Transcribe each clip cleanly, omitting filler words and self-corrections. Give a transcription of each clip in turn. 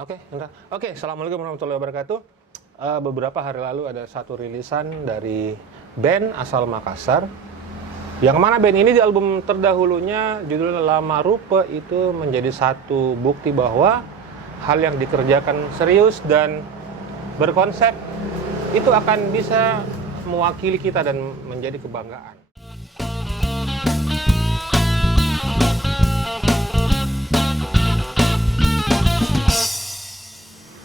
Oke, Indra. Oke, Assalamualaikum warahmatullahi wabarakatuh. Beberapa hari lalu ada satu rilisan dari band asal Makassar. Yang mana band ini di album terdahulunya judulnya Lama Rupa itu menjadi satu bukti bahwa hal yang dikerjakan serius dan berkonsep itu akan bisa mewakili kita dan menjadi kebanggaan.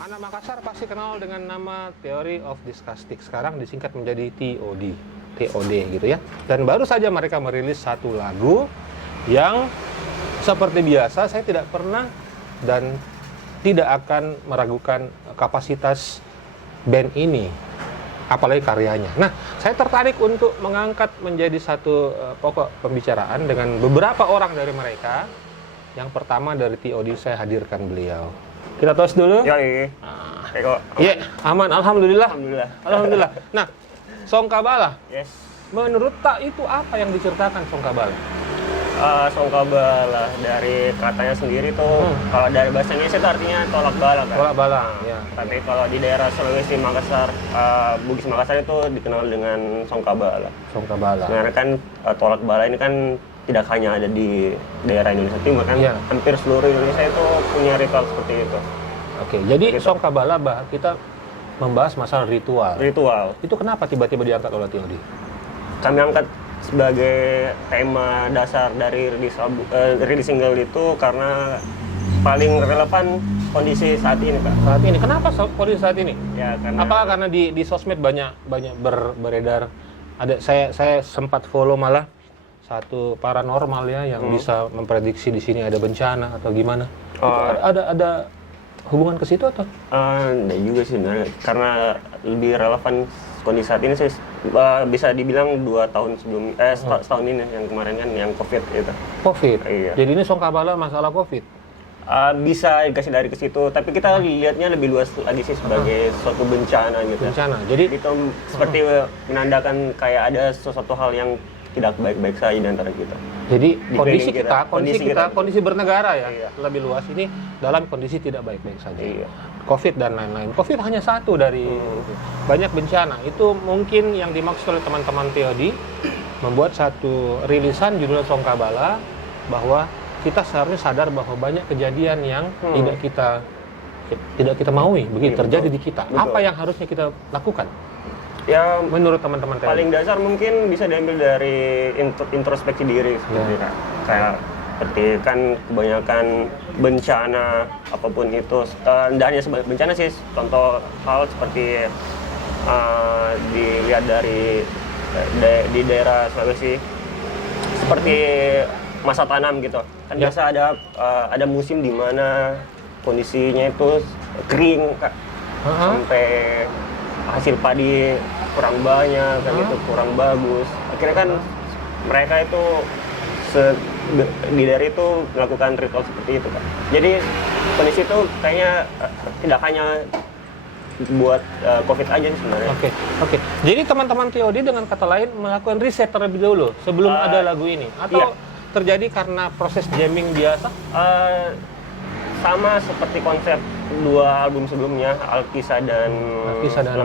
Anak Makassar pasti kenal dengan nama Theory of Disgusting. Sekarang disingkat menjadi TOD gitu ya. Dan baru saja mereka merilis satu lagu yang seperti biasa saya tidak pernah dan tidak akan meragukan kapasitas band ini, apalagi karyanya. Nah, saya tertarik untuk mengangkat menjadi satu pokok pembicaraan dengan beberapa orang dari mereka. Yang pertama dari TOD saya hadirkan beliau. Kita tos dulu. Ya, iya. Iya, aman. Alhamdulillah. Alhamdulillah. Alhamdulillah. Nah, Songkabala. Yes. Menurut Tak itu apa yang diceritakan Songkabala? Songkabala dari katanya sendiri tuh, kalau dari bahasa Indonesia itu artinya tolak bala kan. Tolak bala, ya. Tapi kalau di daerah Sulawesi Makassar, Bugis Makassar itu dikenal dengan Songkabala. Songkabala. Karena kan tolak bala ini kan tidak hanya ada di daerah Indonesia Timur kan, Iya. hampir seluruh Indonesia itu punya ritual seperti itu. Oke, jadi Gitu. Songkabala kita membahas masalah ritual. Ritual. Itu kenapa tiba-tiba diangkat oleh TOD? Kami angkat sebagai tema dasar dari rilis single itu karena paling relevan kondisi saat ini, Pak. Saat ini, kenapa kondisi saat ini? Ya, karena Apakah karena di sosmed banyak beredar? Ada saya sempat follow malah satu paranormal ya yang bisa memprediksi di sini ada bencana atau gimana? Ada hubungan ke situ atau? enggak juga sih sebenarnya, karena lebih relevan kondisi saat ini sih, bisa dibilang 2 tahun sebelum setahun ini yang kemarin kan yang COVID gitu. COVID. Iya. Jadi ini Songkabala masalah COVID. Bisa dikasih dari ke situ, tapi kita lihatnya lebih luas lagi sih sebagai suatu bencana gitu. Bencana. Jadi Itu seperti menandakan kayak ada sesuatu hal yang tidak baik-baik saja di antara kita. Jadi kondisi kita. kondisi bernegara ya, Iya. lebih luas ini dalam kondisi tidak baik-baik saja. Iya. COVID dan lain-lain. COVID hanya satu dari banyak bencana. Itu mungkin yang dimaksud oleh teman-teman TOD membuat satu rilisan judulnya Songkabala, bahwa kita seharusnya sadar bahwa banyak kejadian yang tidak kita maui begitu terjadi di kita. Betul. Apa yang harusnya kita lakukan? Ya, Menurut teman-teman TOD. paling dasar mungkin bisa diambil dari introspeksi diri seperti kayak seperti kan kebanyakan bencana apapun itu, tidak hanya sebagai bencana sih, contoh hal seperti dilihat dari di daerah Sulawesi seperti masa tanam gitu kan, biasa ada musim di mana kondisinya itu kering Kak. Sampai hasil padi kurang banyak kan, itu kurang bagus. Akhirnya kan mereka itu di daerah itu melakukan ritual seperti itu, Pak. Jadi kondisi itu kayaknya tidak hanya buat COVID aja sih sebenarnya. Oke. Jadi teman-teman TOD dengan kata lain melakukan riset terlebih dahulu sebelum ada lagu ini, atau terjadi karena proses jamming biasa? Sama seperti konsep 2 album sebelumnya, Alkisah dan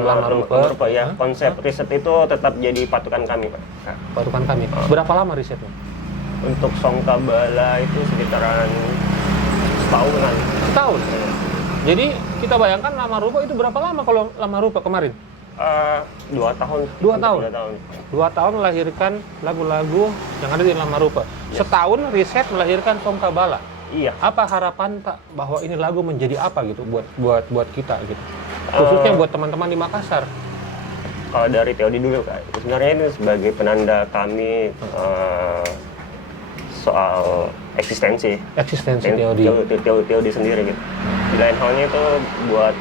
Lama Rupa. Ya. Konsep riset itu tetap jadi patokan kami, Pak. Patokan kami. Berapa lama risetnya? Untuk Songkabala itu sekitaran setahunan. Setahun. Jadi kita bayangkan Lama Rupa itu berapa lama kalau Lama Rupa kemarin? 2 tahun. 2 tahun. 2 tahun. 2 tahun melahirkan lagu-lagu yang ada di Lama Rupa. Setahun riset melahirkan Songkabala. Iya. Apa harapan Tak bahwa ini lagu menjadi apa gitu buat kita gitu? Khususnya buat teman-teman di Makassar. Kalau dari TOD dulu, Kak, sebenarnya ini sebagai penanda kami soal eksistensi TOD sendiri gitu. Di lain halnya itu buat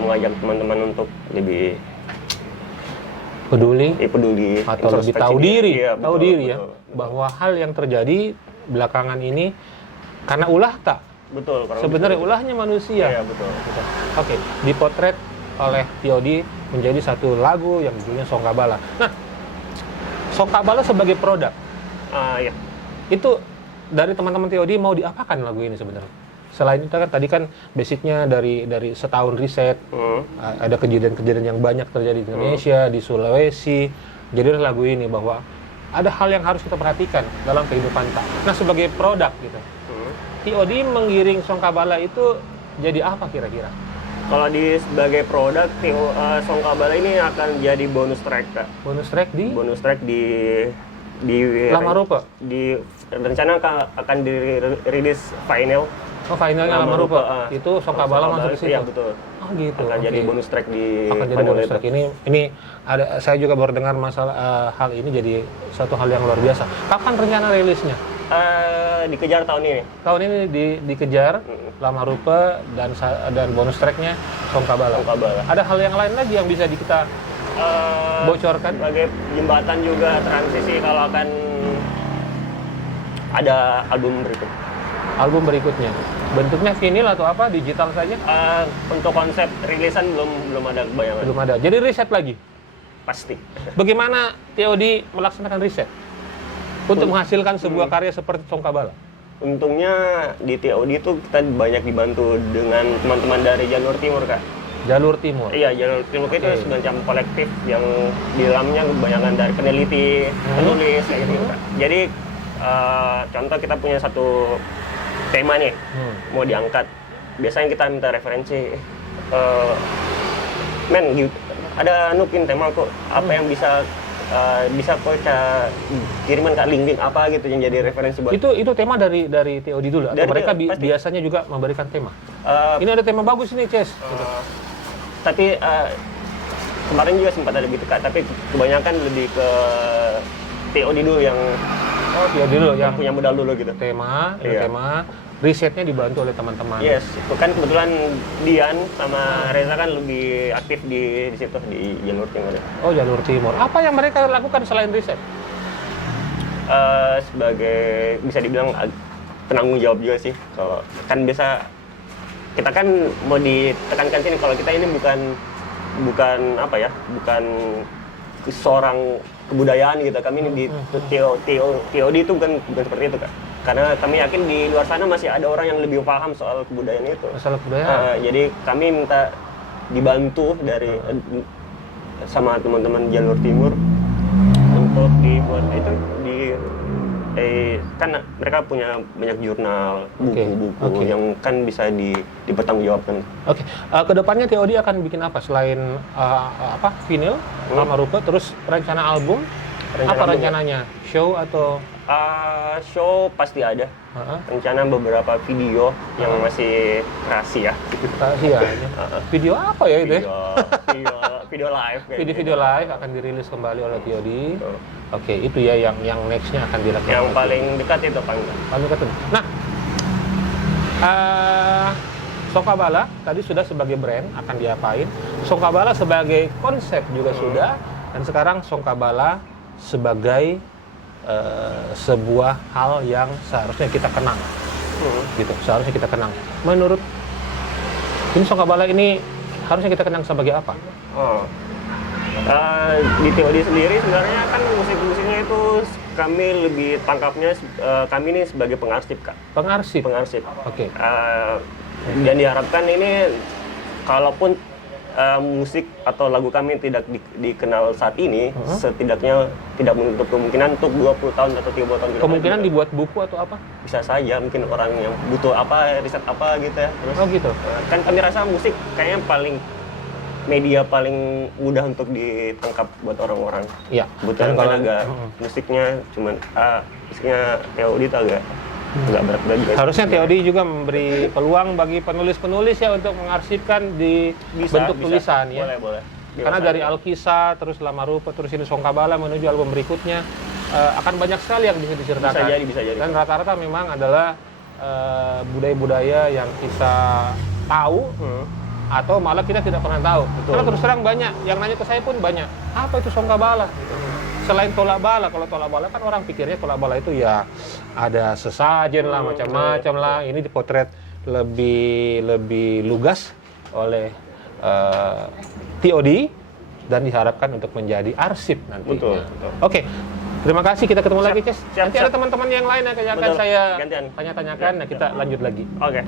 mengajak teman-teman untuk lebih peduli atau lebih introspeksi tahu diri, Iya, tahu betul, diri ya, betul. bahwa hal yang terjadi belakangan ini karena ulah Tak. Betul. Sebenarnya ulahnya manusia. Iya, betul. Oke, dipotret oleh TOD menjadi satu lagu yang judulnya Songkabala. Nah, Songkabala sebagai produk, Iya. itu dari teman-teman TOD mau diapakan lagu ini sebenarnya? Selain itu kan tadi kan basicnya dari setahun riset, ada kejadian-kejadian yang banyak terjadi di Indonesia, di Sulawesi. Jadi lagu ini bahwa ada hal yang harus kita perhatikan dalam kehidupan tak. Nah sebagai produk gitu, TOD mengiring Songkabala itu jadi apa kira-kira? Kalau sebagai produk, Songkabala ini akan jadi bonus track, Kak. Bonus track di? Bonus track di Lama Rupa? Di rencana akan dirilis vinyl. Oh, finalnya Lama Rupa. Itu Songkabala masuk di situ. Iya, betul. Oh, gitu. Akan jadi bonus track di akan jadi vinyl bonus itu. track. Ini ada, saya juga baru dengar masalah hal ini, jadi suatu hal yang luar biasa. Kapan rencana rilisnya? Dikejar tahun ini. Tahun ini dikejar Lama Rupa dan bonus tracknya Songkabala. Ada hal yang lain lagi yang bisa kita bocorkan? Sebagai jembatan juga transisi kalau akan ada album berikut. Album berikutnya bentuknya vinyl atau apa, digital saja? Untuk konsep rilisan belum ada bayangan. Belum ada. Jadi riset lagi. Pasti. Bagaimana TOD melaksanakan riset untuk menghasilkan sebuah karya seperti Songkabala? Untungnya di TOD itu kita banyak dibantu dengan teman-teman dari Jalur Timur, Kak. Jalur Timur. Iya, Jalur Timur itu semacam kolektif yang di dalamnya kebanyakan dari peneliti, penulis kayak gitu, Kak. Jadi contoh kita punya satu tema nih, mau diangkat. Biasanya kita minta referensi. Ada nupin tema kok, apa yang bisa kok kita kiriman Kak link apa gitu yang jadi referensi buat. Itu tema dari TOD dulu atau Dari mereka pasti. biasanya juga memberikan tema? Eh, Ini ada tema bagus nih, Ces. Tapi kemarin juga sempat ada gitu, Kak, tapi kebanyakan lebih ke TOD dulu yang TOD dulu yang punya modal dulu gitu. tema, Iya. tema, risetnya dibantu oleh teman-teman. Yes, itu kan kebetulan Dian sama Reza kan lebih aktif di situ di Jalur Timur. Oh, Jalur Timur. Apa yang mereka lakukan selain riset? Sebagai bisa dibilang penanggung jawab juga sih. Kalau kan biasa kita kan mau ditekankan sini kalau kita ini bukan apa ya, bukan seorang kebudayaan gitu. Kami ini di TOD itu bukan seperti itu, Kak. Karena kami yakin di luar sana masih ada orang yang lebih paham soal kebudayaan itu. Masalah kebudayaan. Jadi kami minta dibantu dari sama teman-teman Jalur Timur untuk dibuat itu kan mereka punya banyak jurnal, buku-buku yang kan bisa dipertanggungjawabkan. Oke. Kedepannya TOD akan bikin apa selain vinyl, Lama Rupa, terus rencana album? Rencananya? Show atau? Show pasti ada. Rencana beberapa video yang masih rahasia. Rahasia. Video apa ya itu? Video live. Video live akan dirilis kembali oleh TOD. Oke, itu ya yang nextnya akan dilakukan. Yang paling dekat itu paling dekat. Nah, Songkabala tadi sudah sebagai brand akan diapain? Songkabala sebagai konsep juga sudah, dan sekarang Songkabala sebagai sebuah hal yang seharusnya kita kenang, gitu. Seharusnya kita kenang. Menurut ini Songkabala ini harusnya kita kenang sebagai apa? Di TOD sendiri sebenarnya kan musik-musiknya itu kami lebih tangkapnya kami ini sebagai pengarsip, Kak. Pengarsip. Oke. Dan diharapkan ini kalaupun musik atau lagu kami tidak dikenal saat ini, setidaknya tidak menutup kemungkinan untuk 20 tahun atau 30 tahun. Kemungkinan dibuat buku atau apa? Bisa saja, mungkin orang yang butuh apa, riset apa gitu ya. Terus, gitu. Kan kami rasa musik kayaknya media paling mudah untuk ditangkap buat orang-orang. Iya. Kebetulan kan agak musiknya TOD itu agak berat juga. Harusnya TOD juga memberi peluang bagi penulis-penulis ya untuk mengarsipkan di bentuk tulisan ya. Boleh. Karena dari Alkisah, terus Lama Rupa, terus ini Songkabala menuju album berikutnya akan banyak sekali yang bisa diceritakan. Bisa jadi. Dan rata-rata memang adalah budaya-budaya yang kita tahu atau malah kita tidak pernah tahu. Betul. Karena terus terang banyak yang nanya ke saya pun banyak. Apa itu Songkabala? Selain tolak bala, kalau tolak bala kan orang pikirnya tolak bala itu ya ada sesajen lah, macam-macam lah. Ini dipotret lebih lugas oleh TOD dan diharapkan untuk menjadi arsip nantinya. Betul. Oke, terima kasih. Kita ketemu lagi, Ces. Siap. Ada teman-teman yang lain yang akan saya Gantian. tanya-tanyakan. Nah, kita lanjut lagi. Oke.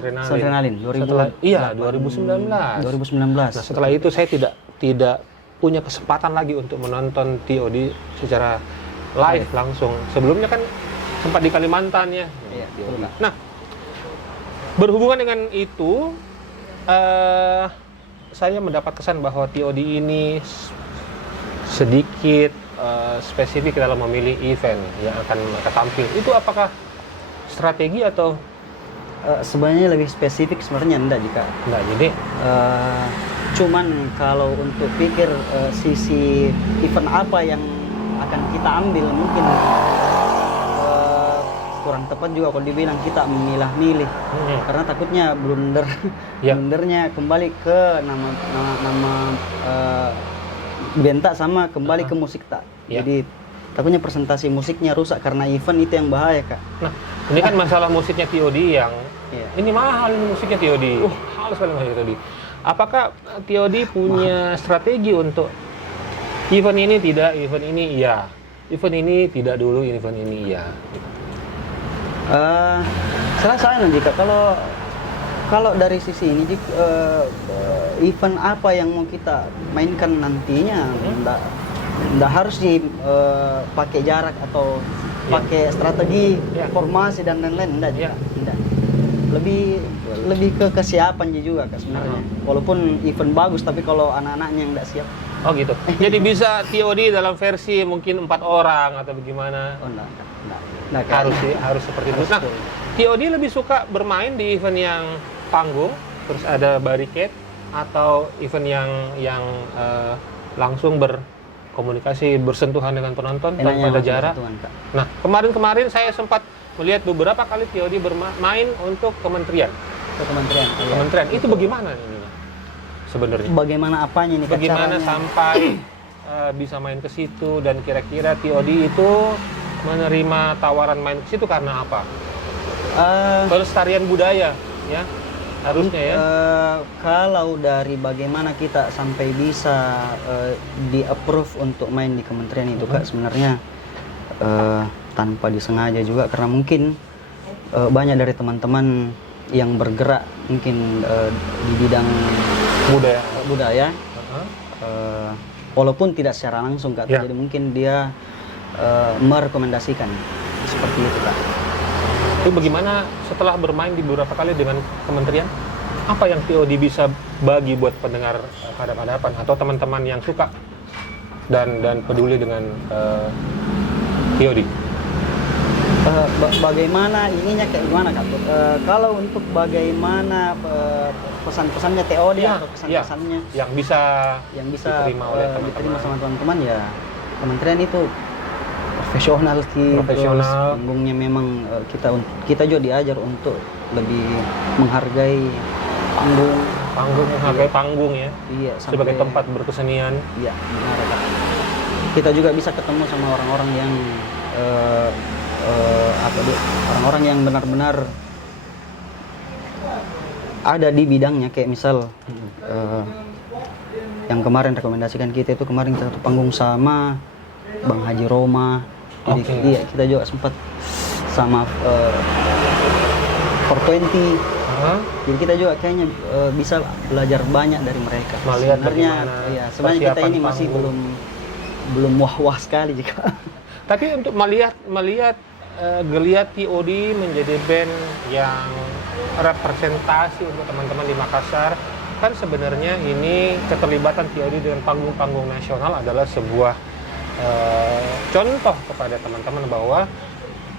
Sonrenalin. Sonrenalin 2000. Setelah, iya, 2019. 2019. Nah, setelah itu saya tidak punya kesempatan lagi untuk menonton TOD secara live langsung. Sebelumnya kan sempat di Kalimantan ya. Iya, TOD. betul, Kak. Nah, berhubungan dengan itu, saya mendapat kesan bahwa TOD ini sedikit spesifik dalam memilih event yang akan mereka tampil. Itu apakah strategi atau Sebenarnya lebih spesifik sebenarnya enggak jika. enggak? Jadi Cuman kalau untuk pikir sisi event apa yang akan kita ambil mungkin kurang tepat juga kalau dibilang kita memilah-milih karena takutnya blunder. Ya. Blundernya kembali ke nama bentak sama kembali ke musik tak. Ya. Jadi takutnya presentasi musiknya rusak karena event itu yang bahaya, Kak. nah, ini kan masalah musiknya TOD yang Iya. ini mahal ini musiknya TOD. Mahal sekali musiknya TOD. Apakah TOD punya strategi untuk event ini tidak, event ini iya, event ini tidak dulu, event ini iya? Saya jika kalau dari sisi ini event apa yang mau kita mainkan nantinya nggak harus pakai jarak atau pakai strategi formasi dan lain-lain enggak. Lebih ke kesiapan juga Kak sebenarnya. Walaupun event bagus tapi kalau anak-anaknya nggak siap. Oh gitu. Jadi bisa TOD dalam versi mungkin 4 orang atau bagaimana? Oh enggak. Harus seperti itu. Nah, TOD lebih suka bermain di event yang panggung, terus ada barricade, atau event yang langsung berkomunikasi, bersentuhan dengan penonton tanpa ada jarak. Nah, kemarin saya sempat melihat beberapa kali TOD bermain untuk kementerian. Kementerian itu bagaimana ini sebenarnya? Bagaimana apanya nih? Bagaimana sampai bisa main ke situ, dan kira-kira TOD itu menerima tawaran main ke situ karena apa? Pelestarian budaya, ya harusnya ya. Kalau dari bagaimana kita sampai bisa di approve untuk main di kementerian itu Kak sebenarnya tanpa disengaja juga karena mungkin banyak dari teman-teman yang bergerak mungkin di bidang budaya walaupun tidak secara langsung Kak, jadi mungkin dia merekomendasikan seperti itu Kak. Itu bagaimana setelah bermain di beberapa kali dengan kementerian, apa yang TOD bisa bagi buat pendengar hadap-hadapan atau teman-teman yang suka dan peduli dengan TOD? Bagaimana ininya kayak gimana Kak? Kalau untuk bagaimana pesan-pesannya TOD atau pesan-pesannya yang bisa diterima oleh diterima sama teman-teman ya, kementerian itu profesional terus panggungnya memang kita juga diajar untuk lebih menghargai menghargai panggung ya. Iya, sebagai tempat berkesenian. Iya, benar Kak. Kita juga bisa ketemu sama orang-orang yang orang-orang yang benar-benar ada di bidangnya, kayak misal yang kemarin rekomendasikan kita itu kemarin kita satu panggung sama Bang Haji Roma. Jadi iya, kita juga sempat sama 420. Jadi kita juga kayaknya bisa belajar banyak dari mereka. Sebenarnya kita ini masih belum wah-wah sekali jika. Tapi untuk melihat geliat TOD menjadi band yang representasi untuk teman-teman di Makassar, kan sebenarnya ini keterlibatan TOD dengan panggung-panggung nasional adalah sebuah contoh kepada teman-teman bahwa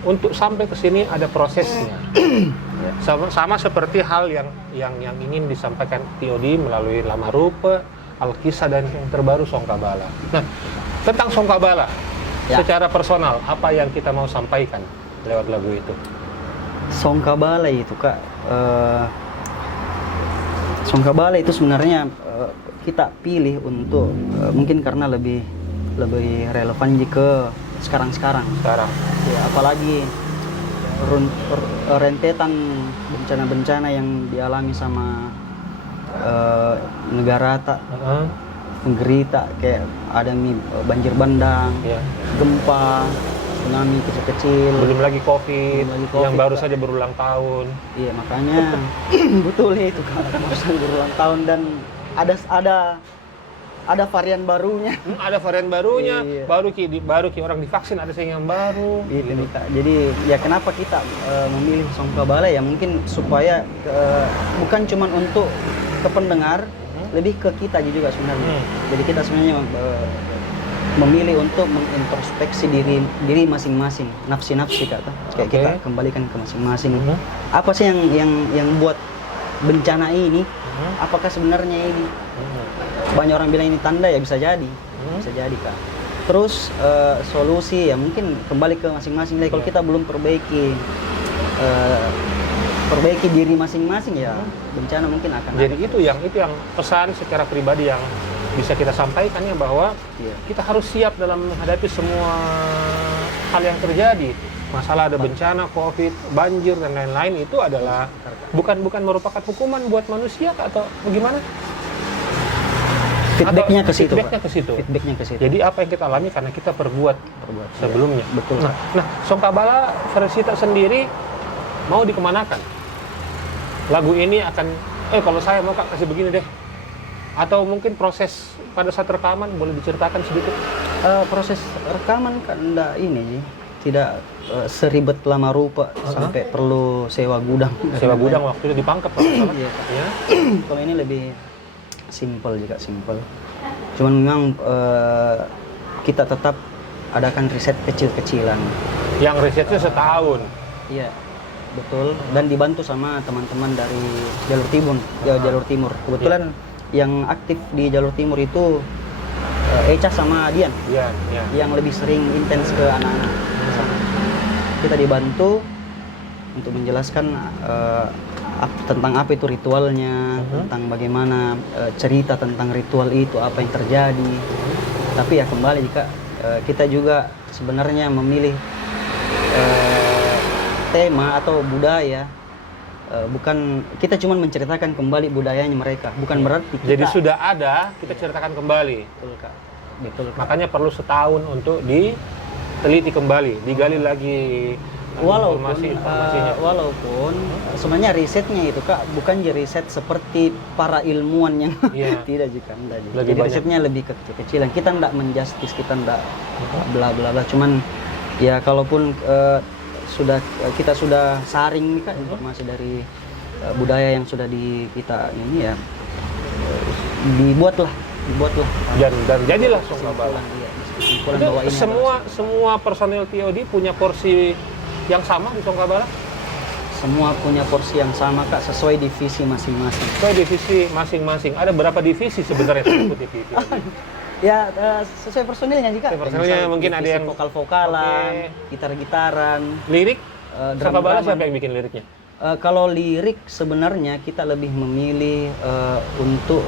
untuk sampai ke sini ada prosesnya. Sama seperti hal yang ingin disampaikan TOD melalui Lama Rupa, Alkisah, dan yang terbaru Songkabala. Nah, tentang Songkabala secara personal, apa yang kita mau sampaikan lewat lagu itu? Songkabala itu Kak, Songkabala itu sebenarnya kita pilih untuk mungkin karena lebih relevan jika sekarang ya, apalagi rentetan bencana-bencana yang dialami sama negara tak menderita, kayak ada banjir bandang, gempa, tsunami kecil-kecil. Belum lagi COVID, Belum lagi COVID, yang baru Kak. saja berulang tahun. Iya, makanya betul ya itu Kak, barusan berulang tahun dan ada varian barunya. Ada varian barunya, Iya. baru orang divaksin ada yang baru. Gitu nih Kak. Jadi ya kenapa kita memilih Songkabala ya mungkin supaya bukan cuma untuk ke pendengar, lebih ke kita juga sebenarnya. Jadi kita sebenarnya memilih untuk mengintrospeksi diri masing-masing, nafsi Kak. Kayak Oke. kita kembalikan ke masing-masing. Apa sih yang buat bencana ini? Apakah sebenarnya ini? Banyak orang bilang ini tanda ya bisa jadi Kak. Terus solusi ya mungkin kembali ke masing-masing lagi. Kalau kita belum perbaiki diri masing-masing ya bencana mungkin akan Jadi itu yang pesan secara pribadi yang bisa kita sampaikan ya, bahwa Iya. kita harus siap dalam menghadapi semua hal yang terjadi. Masalah ada bencana, COVID, banjir dan lain-lain itu adalah bukan merupakan hukuman buat manusia Kak, atau bagaimana? feedbacknya ke situ. Feedbacknya Pak. ke situ. Feedbacknya ke situ. Jadi apa yang kita alami karena kita perbuat sebelumnya. Iya, betul. Nah, Songkabala versi tak sendiri mau dikemanakan? Lagu ini akan, kalau saya mau Kak kasih begini deh. Atau mungkin proses pada saat rekaman boleh diceritakan sedikit? Proses rekaman kan enggak ini sih. Tidak seribet lama rupa sampai perlu sewa gudang. Sewa gudang waktu itu dipangkep kalau nggak salah. Iya, Kak. Ya. Kalau ini lebih simple juga, simple. Cuman memang kita tetap adakan riset kecil-kecilan. Yang risetnya setahun. Iya, betul. Dan dibantu sama teman-teman dari jalur timur, jalur timur. Kebetulan yang aktif di jalur timur itu Eca sama Dian, Iya. yang lebih sering intens ke anak-anak. Kita dibantu untuk menjelaskan tentang apa itu ritualnya, tentang bagaimana cerita tentang ritual itu, apa yang terjadi. Tapi ya kembali jika kita juga sebenarnya memilih tema atau budaya, bukan kita cuma menceritakan kembali budayanya mereka, bukan berarti kita. Jadi sudah ada, kita ceritakan kembali. Betul Kak, betul Kak. Makanya perlu setahun untuk diteliti kembali, digali lagi informasinya. Walaupun sebenarnya risetnya itu Kak bukan riset seperti para ilmuwan yang Iya. tidak juga enggak. Lebih Jadi banyak. risetnya lebih kecil-kecilan. Kita enggak menjustis, kita enggak bla bla bla. Cuman ya kalaupun kita sudah saring nih Kak informasi dari budaya yang sudah kita ini ya dibuatlah Dan jadilah Songkabala. kesimpulan Itu bahwa ini semua personil TOD punya porsi yang sama di Songkabala? semua punya porsi yang sama Kak sesuai divisi masing-masing. Sesuai divisi masing-masing. Ada berapa divisi sebenarnya yang ikut di TOD? Ya sesuai personilnya sih Kak. Sesuai personilnya, Misal mungkin ada divisi yang- vokal-vokalan, Oke. gitar-gitaran, Lirik? Songkabala drum-druman. siapa yang bikin liriknya? Kalau lirik sebenarnya kita lebih memilih untuk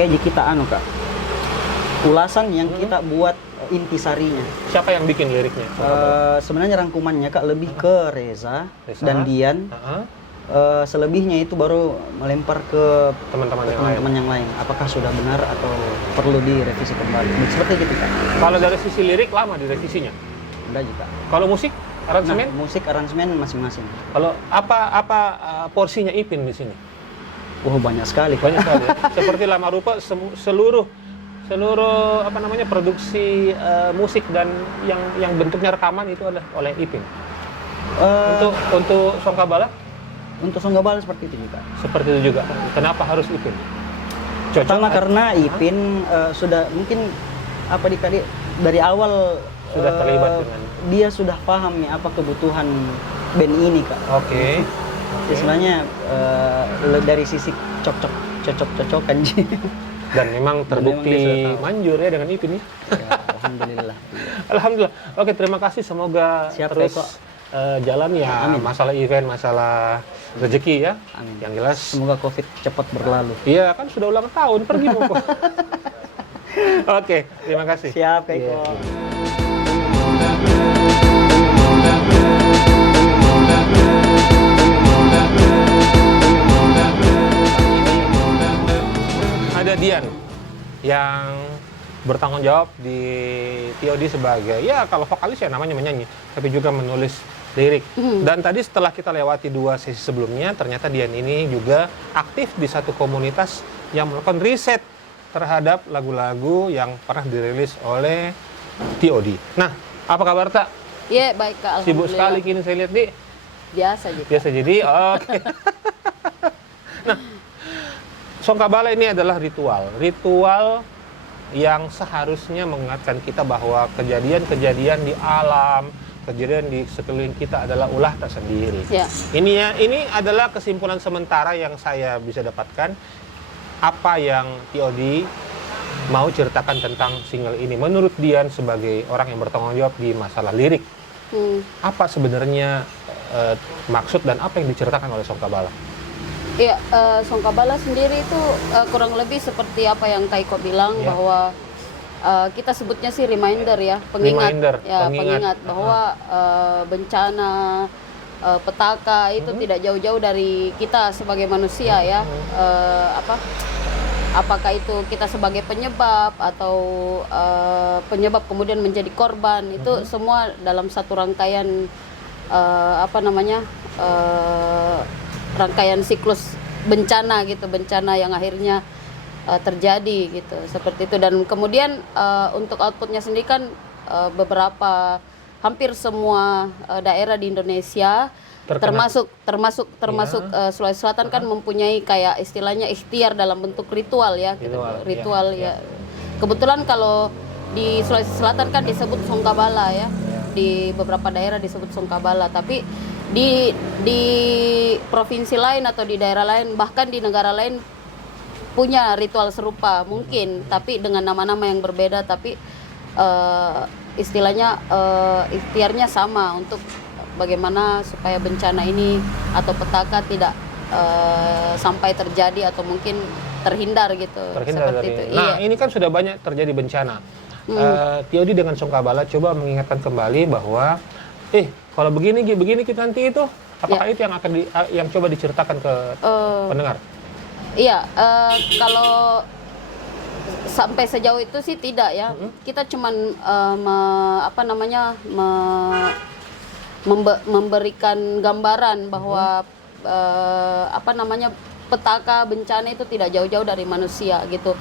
kayak kita Kak. Ulasan yang kita buat intisarinya. Siapa yang bikin liriknya? Sebenarnya rangkumannya Kak lebih ke Reza dan Dian. Heeh. Selebihnya itu baru melempar ke Teman-teman yang lain. teman-teman yang lain. Apakah sudah benar atau perlu direvisi kembali? Seperti gitu Kak. Kalau dari sisi lirik lama direvisinya. Udah juga. Kalau musik, aransemen? Nah, musik aransemen masing-masing. Kalau apa porsinya Ipin di sini? Banyak sekali Kak. Banyak sekali. Ya? Seperti lama rupa seluruh produksi musik dan yang bentuknya rekaman itu adalah oleh Ipin. Untuk Songkabala Untuk Songkabala seperti itu juga. seperti itu juga. Kenapa harus Ipin? Pertama karena Ipin sudah mungkin dari awal Sudah terlibat dengan. dia sudah paham nih apa kebutuhan band ini Kak. Oke. Jadi sebenarnya dari sisi cocok-cocokan sih. Dan memang terbukti dia sudah tahu. manjur ya dengan Ipin ya. Ya, alhamdulillah. Alhamdulillah. Oke, terima kasih. Semoga Siap, terus Eko. jalan ya. Amin. Masalah event, masalah rezeki ya. Amin. Yang jelas. Semoga Covid cepat berlalu. Iya kan sudah ulang tahun pergi mau kok. Oke, terima kasih. Siap Kak Iya. Iko. Ada Dian yang bertanggung jawab di TOD sebagai, ya kalau vokalis ya namanya menyanyi, tapi juga menulis lirik. Dan tadi setelah kita lewati 2 sesi sebelumnya, ternyata Dian ini juga aktif di satu komunitas yang melakukan riset terhadap lagu-lagu yang pernah dirilis oleh TOD. Nah, apa kabar Tak? Iya, baik Kak. Sibuk Alhamdulillah. sekali kini saya lihat, Di. Biasa gitu. Biasa jadi, oke. Nah, Songkabala ini adalah ritual yang seharusnya mengingatkan kita bahwa kejadian-kejadian di alam, kejadian di sekeliling kita adalah ulah tersendiri. Ya. Ini adalah kesimpulan sementara yang saya bisa dapatkan. Apa yang TOD mau ceritakan tentang single ini, menurut Dian sebagai orang yang bertanggung jawab di masalah lirik, apa sebenarnya maksud dan apa yang diceritakan oleh Songkabala? Iya, Songkabala sendiri itu kurang lebih seperti apa yang Taiko bilang, Ya. bahwa kita sebutnya sih reminder ya, pengingat, pengingat bahwa bencana, petaka itu tidak jauh-jauh dari kita sebagai manusia ya. Apakah itu kita sebagai penyebab atau penyebab kemudian menjadi korban, itu semua dalam satu rangkaian rangkaian siklus bencana gitu, bencana yang akhirnya terjadi gitu, seperti itu. Dan kemudian untuk outputnya sendiri kan hampir semua daerah di Indonesia termasuk Sulawesi Selatan kan mempunyai kayak istilahnya ikhtiar dalam bentuk ritual ya, gitu. Ritual ya. Kebetulan kalau di Sulawesi Selatan kan disebut Songkabala ya. Di beberapa daerah disebut Songkabala, tapi di provinsi lain atau di daerah lain, bahkan di negara lain punya ritual serupa mungkin, tapi dengan nama-nama yang berbeda, tapi istilahnya ikhtiarnya sama untuk bagaimana supaya bencana ini atau petaka tidak sampai terjadi atau mungkin terhindar gitu. Seperti itu. Nah, iya. ini kan sudah banyak terjadi bencana. TOD dengan Songkabala coba mengingatkan kembali bahwa kalau begini kita nanti itu, apakah itu yang akan yang coba diceritakan ke pendengar? Iya, kalau sampai sejauh itu sih tidak ya. Kita cuman memberikan gambaran bahwa petaka bencana itu tidak jauh-jauh dari manusia gitu.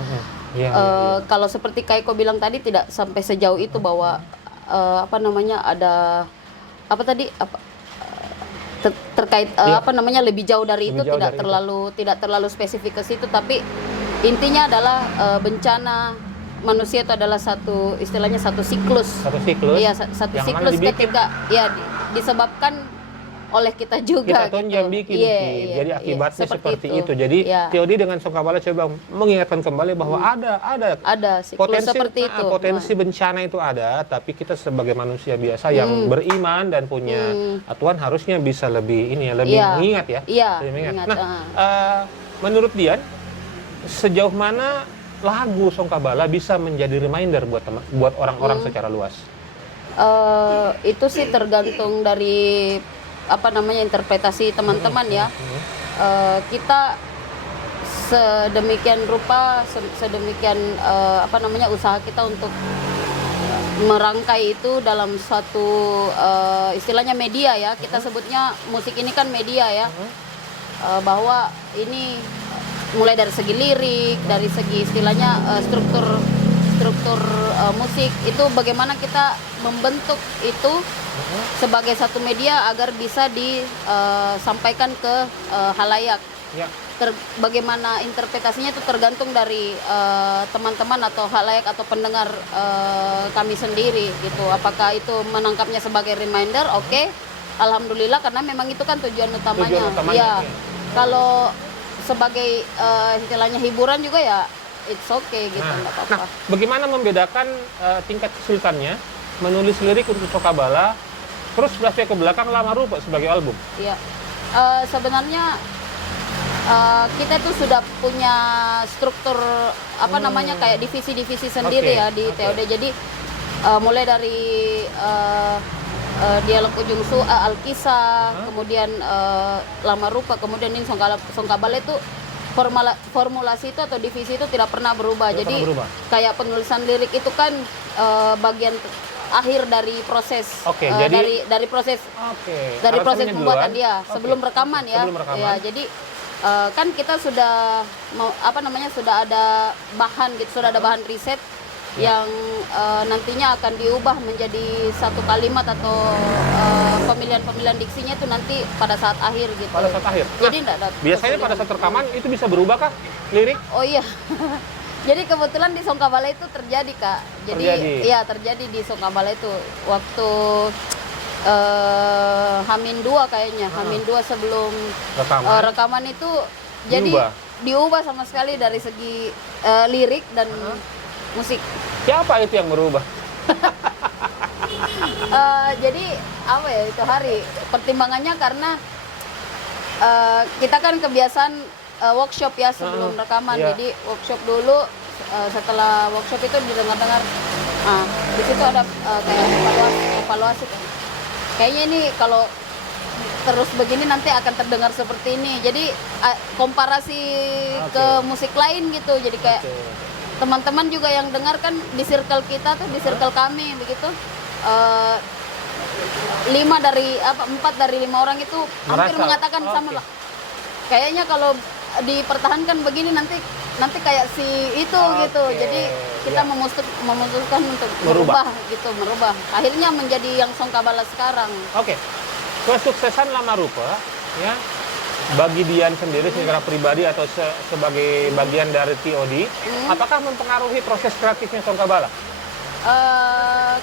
Kalau seperti Kaiko bilang tadi, tidak sampai sejauh itu bahwa ada terkait lebih jauh dari itu, tidak terlalu spesifik ke situ, tapi intinya adalah bencana manusia itu adalah istilahnya satu siklus. Iya, satu siklus ketika disebabkan oleh kita juga. Kita gitu. bikin. Jadi akibatnya seperti itu. Jadi TOD dengan Songkabala coba mengingatkan kembali bahwa ada siklus seperti itu. Potensi bencana itu ada, tapi kita sebagai manusia biasa yang beriman dan punya Tuhan harusnya bisa lebih mengingat ya. Iya, lebih mengingat. mengingat. Menurut Dian, sejauh mana lagu Songkabala bisa menjadi reminder buat orang-orang secara luas? Itu sih tergantung dari interpretasi teman-teman ya. Kita sedemikian rupa, sedemikian usaha kita untuk merangkai itu dalam suatu istilahnya media ya. Kita sebutnya musik ini kan media ya. Bahwa ini mulai dari segi lirik, dari segi istilahnya struktur musik itu, bagaimana kita membentuk itu sebagai satu media agar bisa disampaikan ke halayak. Bagaimana interpretasinya itu tergantung dari teman-teman atau halayak atau pendengar kami sendiri gitu. Apakah itu menangkapnya sebagai reminder? Oke. Alhamdulillah, karena memang itu kan tujuan utamanya. Ya. Kalau sebagai istilahnya hiburan juga ya it's okay gitu, nggak apa-apa. Nah, bagaimana membedakan tingkat kesulitannya menulis lirik untuk Songkabala, terus flashback ke belakang Lama Rupa sebagai album? Iya, sebenarnya kita tuh sudah punya struktur kayak divisi-divisi sendiri ya di TOD. Jadi mulai dari Dialog Ujung Alkisah, kemudian Lama Rupa, kemudian ini Songkabala itu formulasi itu atau divisi itu tidak pernah berubah. Tidak Jadi pernah berubah. kayak penulisan lirik itu kan bagian akhir dari proses dari proses dari proses Aransemennya pembuatan duluan. dia Oke. sebelum rekaman ya. Sebelum rekaman. Ya, jadi kan kita sudah sudah ada bahan gitu, sudah ada bahan riset yang nantinya akan diubah menjadi satu kalimat atau pemilihan diksinya itu nanti pada saat akhir gitu. Pada saat akhir. Jadi enggak ada Biasanya pada saat rekaman itu bisa berubah kah lirik? Oh iya. Jadi kebetulan di Songkabala itu terjadi, Kak. Jadi Terjadi. iya terjadi di Songkabala itu waktu Hamin 2 kayaknya. Hamin 2 sebelum Rekaman. rekaman itu jadi diubah sama sekali dari segi lirik dan musik. Siapa itu yang berubah? Jadi apa ya itu hari pertimbangannya karena kita kan kebiasaan workshop ya sebelum rekaman. iya. Jadi workshop dulu, setelah workshop itu didengar-dengar. Nah, di situ ada kayak evaluasi. Kayaknya ini kalau terus begini nanti akan terdengar seperti ini. Jadi komparasi ke musik lain gitu. Jadi kayak teman-teman juga yang dengar kan di circle kita tuh, di circle kami begitu. 4 dari 5 orang itu hampir Merasa, mengatakan sama lah. Kayaknya kalau dipertahankan begini nanti kayak si itu gitu. Jadi kita memutuskan untuk merubah. Akhirnya menjadi yang Songkabala sekarang. Oke. Kesuksesan Lama Rupa ya bagi Dian sendiri secara pribadi atau sebagai bagian dari TOD, apakah mempengaruhi proses kreatifnya Songkabala?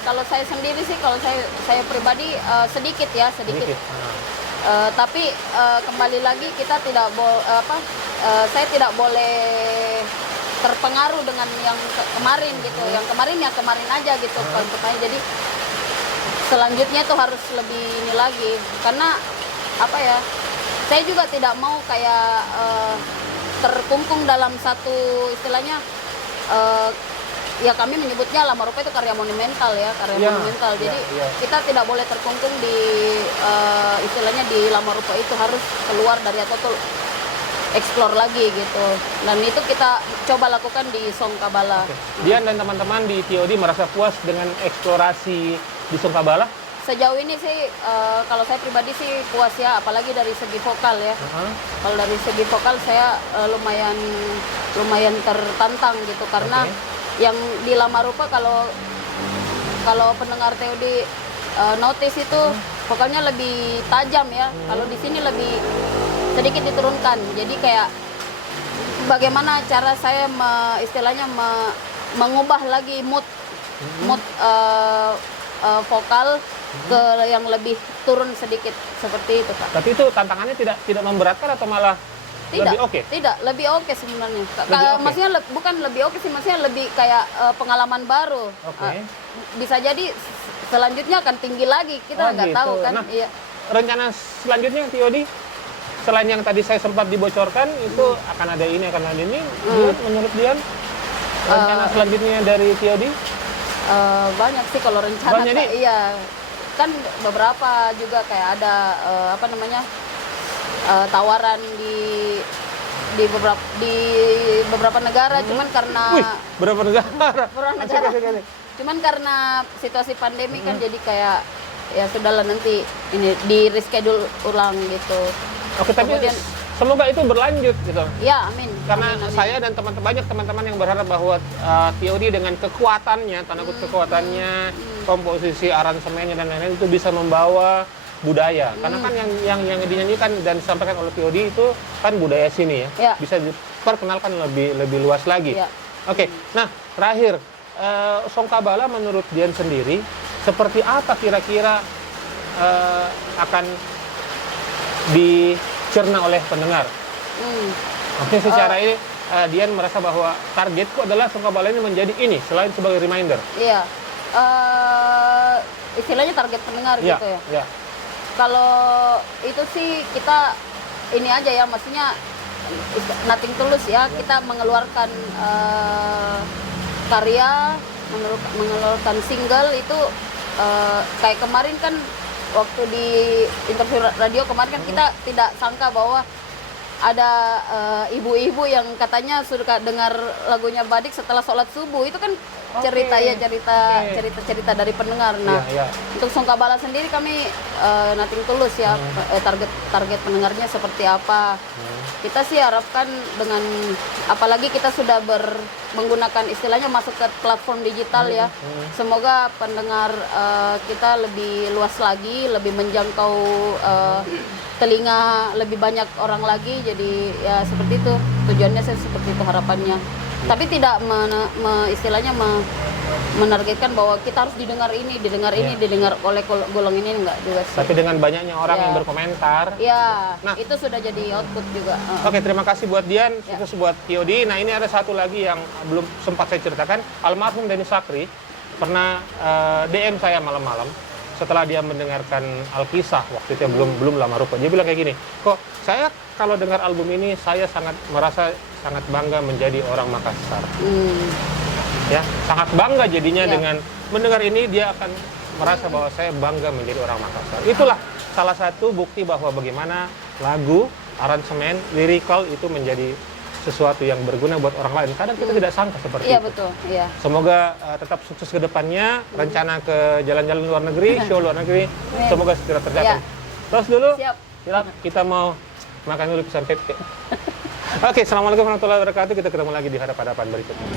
Kalau saya sendiri sih, kalau saya pribadi sedikit. Tapi kembali lagi kita tidak saya tidak boleh terpengaruh dengan yang kemarin gitu. Yang kemarin aja gitu. Jadi selanjutnya tuh harus lebih ini lagi karena saya juga tidak mau kayak terkungkung dalam satu istilahnya ya kami menyebutnya Lama Rupa itu karya monumental ya, monumental. Jadi kita tidak boleh terkungkung di istilahnya di Lama Rupa itu, harus keluar dari atau tuh explore lagi gitu. Dan itu kita coba lakukan di Songkabala. Dian dan teman-teman di TOD merasa puas dengan eksplorasi di Songkabala? Sejauh ini sih kalau saya pribadi sih puas ya, apalagi dari segi vokal ya. Kalau dari segi vokal saya lumayan tertantang gitu karena yang di Lama Rupa kalau pendengar TOD notice itu vokalnya lebih tajam ya. Kalau di sini lebih sedikit diturunkan. Jadi kayak bagaimana cara saya istilahnya mengubah lagi mood vokal ke yang lebih turun sedikit seperti itu, Pak. Tapi itu tantangannya tidak memberatkan atau malah lebih oke? Tidak, lebih oke sebenarnya. Lebih Maksudnya bukan lebih oke sih, maksudnya lebih kayak pengalaman baru. Bisa jadi selanjutnya akan tinggi lagi, kita nggak tahu kan. Nah, rencana selanjutnya TOD selain yang tadi saya sempat dibocorkan itu akan ada ini. Menurut Dian rencana selanjutnya dari TOD? Banyak sih kalau rencana. Iya, kan beberapa juga kayak ada tawaran di beberapa negara, cuman karena berapa negara? Cuman karena situasi pandemi kan jadi kayak ya sudahlah nanti ini di reschedule ulang gitu. Oke, tapi semoga itu berlanjut gitu. Ya, amin. Karena amin. saya dan banyak teman-teman yang berharap bahwa TOD dengan kekuatannya, tanda kutip kekuatannya, komposisi, aransemennya dan lain-lain itu bisa membawa budaya. Karena kan yang dinyanyikan dan disampaikan oleh TOD itu kan budaya sini ya. Bisa diperkenalkan lebih luas lagi. Oke. Nah, terakhir Songkabala menurut Dian sendiri seperti apa kira-kira akan dicerna oleh pendengar? Oke, secara ini Dian merasa bahwa targetku adalah Songkabala ini menjadi ini selain sebagai reminder. Iya. Istilahnya target pendengar gitu ya. Iya. Kalau itu sih kita ini aja ya, maksudnya nothing tulus ya, kita mengeluarkan karya, mengeluarkan single itu kayak kemarin kan waktu di interview radio kemarin kan kita tidak sangka bahwa ada ibu-ibu yang katanya suka dengar lagunya Badik setelah sholat subuh. Itu kan cerita cerita dari pendengar. Nah, untuk Songkabala sendiri kami nothing tulus ya. Target pendengarnya seperti apa. Kita sih harapkan dengan apalagi kita sudah menggunakan istilahnya masuk ke platform digital ya. Semoga pendengar kita lebih luas lagi, lebih menjangkau telinga lebih banyak orang lagi. Jadi ya seperti itu tujuannya, saya seperti itu harapannya. Tapi tidak istilahnya menargetkan bahwa kita harus didengar oleh golong ini, enggak juga sih. Tapi dengan banyaknya orang yang berkomentar. Ya, Nah, itu sudah jadi output juga. Oke, terima kasih buat Dian, sukses buat TOD. Nah, ini ada satu lagi yang belum sempat saya ceritakan. Almarhum Denny Sakri pernah DM saya malam-malam setelah dia mendengarkan Alkisah, waktu itu belum lama rupa. Dia bilang kayak gini, kok saya kalau dengar album ini saya merasa sangat bangga menjadi orang Makassar. Ya, sangat bangga jadinya dengan mendengar ini. Dia akan merasa bahwa saya bangga menjadi orang Makassar. Itulah salah satu bukti bahwa bagaimana lagu, aransemen, lirikal itu menjadi sesuatu yang berguna buat orang lain. Kadang kita tidak sangka seperti Iya, itu. betul. Iya. Semoga tetap sukses ke depannya, rencana ke jalan-jalan luar negeri, show luar negeri, semoga segera tercapai. Terus dulu, Siap. kita mau makan dulu pisang pepe. Oke, assalamualaikum warahmatullahi wabarakatuh. Kita ketemu lagi di hadapan berikutnya.